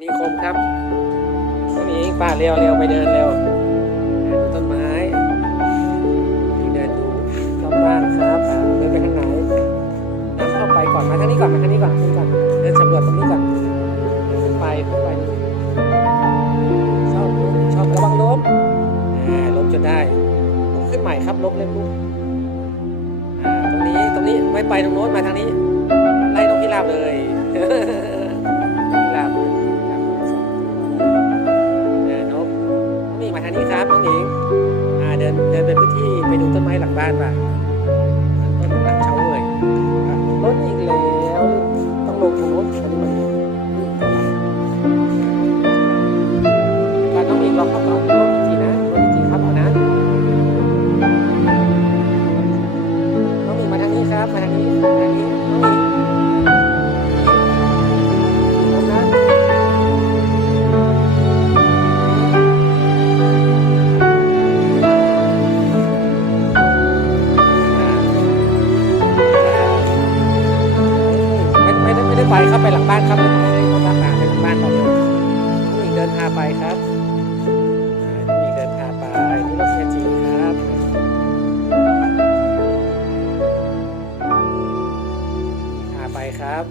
มีคมครับต้นนี้ป้าเร็วเร็วไปเดินเร็วดูต้นไม้เดินดูรอบบ้านครับเดินไปทางไหนน้ำเข้าไปก่อนมาทางนี้ก่อนมาทางนี้ก่อนทางนี้ก่อนเดินสำรวจตรงนี้ก่อนเดินขึ้นไปขึ้นไปชอบล้มชอบระวังล้มล้มจนได้ลุกขึ้นใหม่ครับล้มเล่นลูกตรงนี้ตรงนี้ไม่ไปตรงโน้นมาทางนี้ไล่นกพิราบเลย มาทางนี้ครับน้องหญิงอ่าเดินเดินไปพื้นที่ไปดูต้นไม้หลังบ้านป่ะต้นหลังเช้าเลยรถอีกแล้วต้องลงตรงรถอันนี้ ไปหลังบ้านครับไม่ได้ไปหลังบ้านไปหลังบ้านตอนเดียวน้องหญิงเดินพาไปครับน้องหญิงเดินพาไปนี่รถเชียร์จีครับพาไปครับ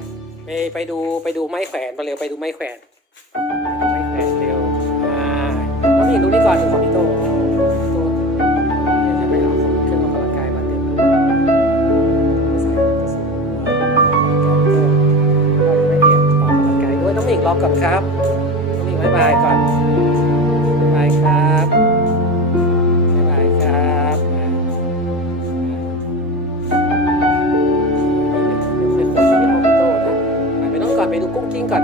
ไปไปดูไปดูไม้แขวนไปเร็วไปดูไม้แขวนไปดูไม้แขวนเร็วอ่าน้องหญิงดูนี่ก่อนดูของพี่โต อก่อนครับน้องหมิงบายบายก่อนบายบายครับบายบายครับเดี๋ยวค่อยคุยที่อองโต้นะไปไปน้องก่อนไปดูกุ้งกิ้งก่อน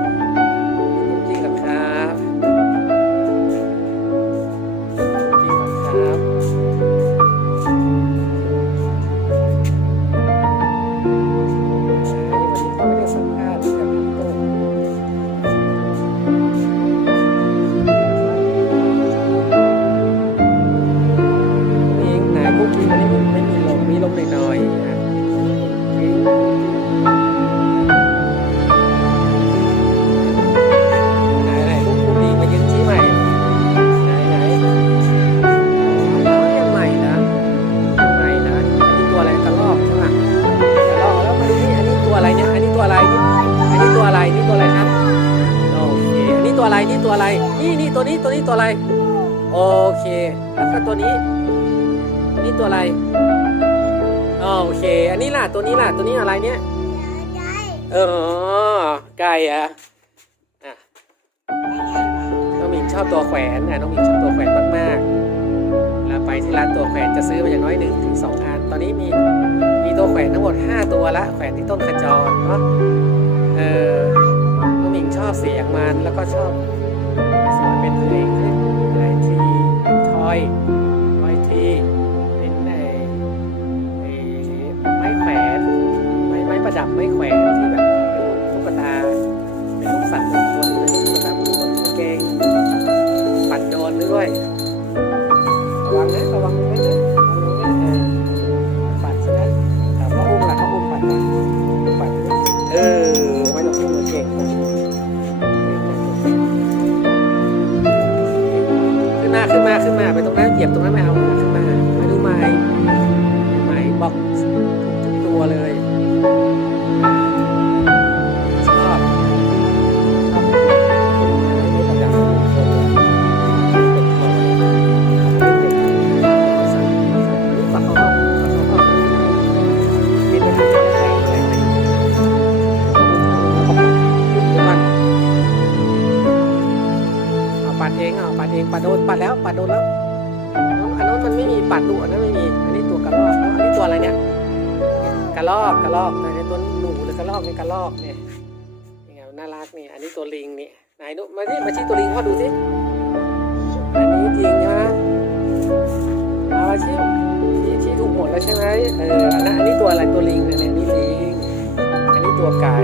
อะไร โอเค แล้วก็ตัวนี้ ตัวนี้ตัวอะไรโอเค อันนี้ล่ะ ตัวนี้ล่ะ ตัวนี้อะไรเนี่ย เออ ไก่อะอะ น้องหมิงชอบตัวแขวนนะน้องหมิงชอบตัวแขวนมากๆแล้วไปที่ร้านตัวแขวนจะซื้อมาอย่างน้อยหนึ่งถึงสองอัน ตอนนี้มี มีตัวแขวนทั้งหมด5ตัวละ แขวนที่ต้นขจรเนาะ เออ น้องหมิงชอบเสียงมัน แล้วก็ชอบเสียงมันเป็นเพลง อย มันไม่มีปัดดูอันนั้นไม่มี อันนี้ตัวกระรอกอันนี้ตัวอะไรเนี่ย กระรอกกระรอกในตัวหนูหรือกระรอกนี่กระรอกเนี่ยยังไงน่ารักนี่ อันนี้ตัวลิงนี่ไหนดูมาที่มาชี้ตัวลิงพ่อดูสิอันนี้ลิงใช่ไหมเอามาชี้ชี้ชี้ถูกหมดแล้วใช่ไหมเอออันนั้นอันนี้ตัวอะไรตัวลิงเนี่ยอันนี้ลิง อันนี้ตัวไก่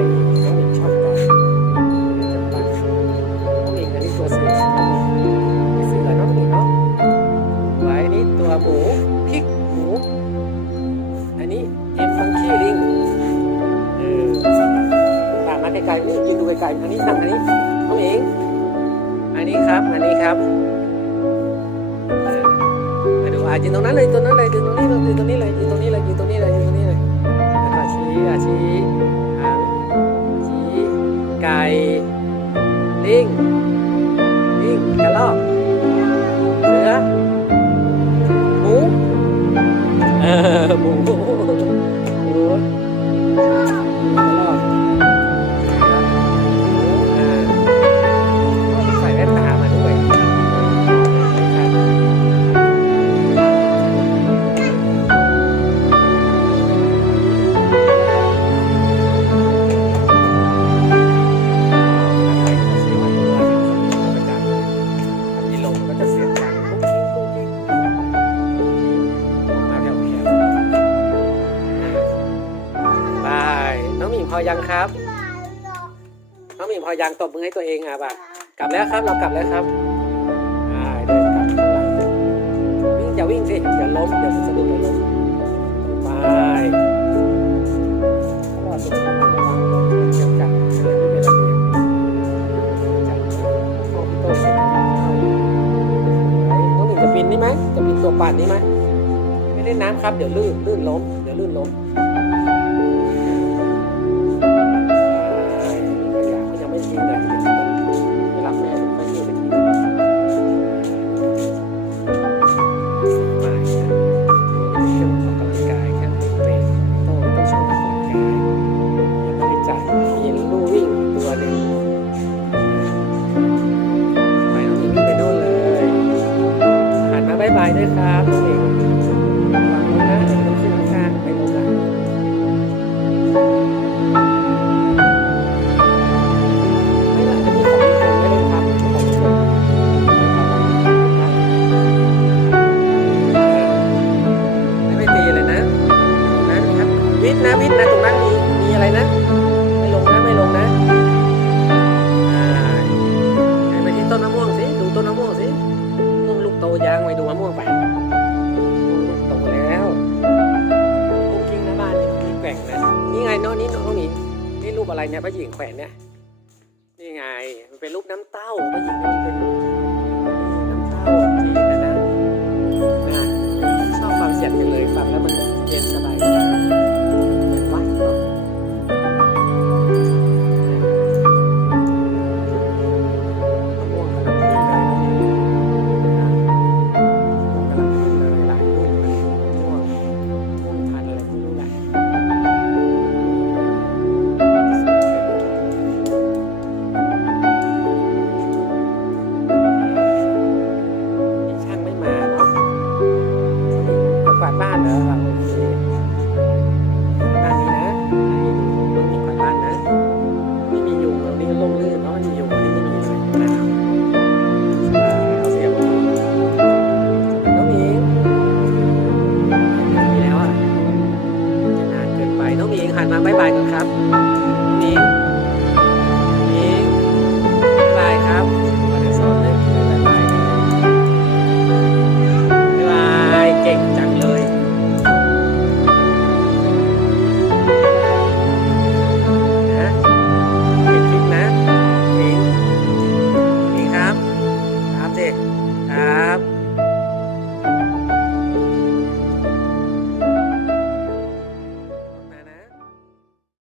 ครับอันนี้ครับมาดูอายืนตรงนั้นเลยตรงนั้นเลยยืนตรงนี้เลยยืนตรงนี้เลยยืนตรงนี้เลยยืนตรงนี้เลยยืนตรงนี้เลยแล้วก็ชี้อะชี้หางชี้ไก่ลิงลิงกระรอก องหมิงพอยังครับน้องหมิงพอยังตบมือให้ตัวเองอะบ่ะกลับแล้วครับเรากลับแล้วครับอ่าเดินกลับข้างหลังวิ่งอย่าวิ่งสิอย่าล้มเดี๋ยวสะดุดแล้วล้มไปรอดสุดระวังรถเดเลยไม่เป็นระเบียบจัดพ่อพี่โต้เสร็จแล้วเข้าไหนน้องหนิงจะปีนนี่ไหมจะปีนตัวปั่นนี่ไหมไม่เล่นน้ำครับ เดี๋ยวลื่นลื่นล้มเดี๋ยวลื่นล้ม หญิงแขวนเนี่ย นี่ไง มันเป็นรูปน้ำเต้าพระหญิงมันเป็น วาดบ้านเหรอครับบ้านนี้นะน้องมีกวาดบ้านนะนี่มียุงตรงนี้ล่มลื่นเพราะมันมียุงตรงนี้ไม่มีเะครับอาเสียบน้หญิงแล้วนานเกินไปน้องหญิหันมาบายบายกันครับ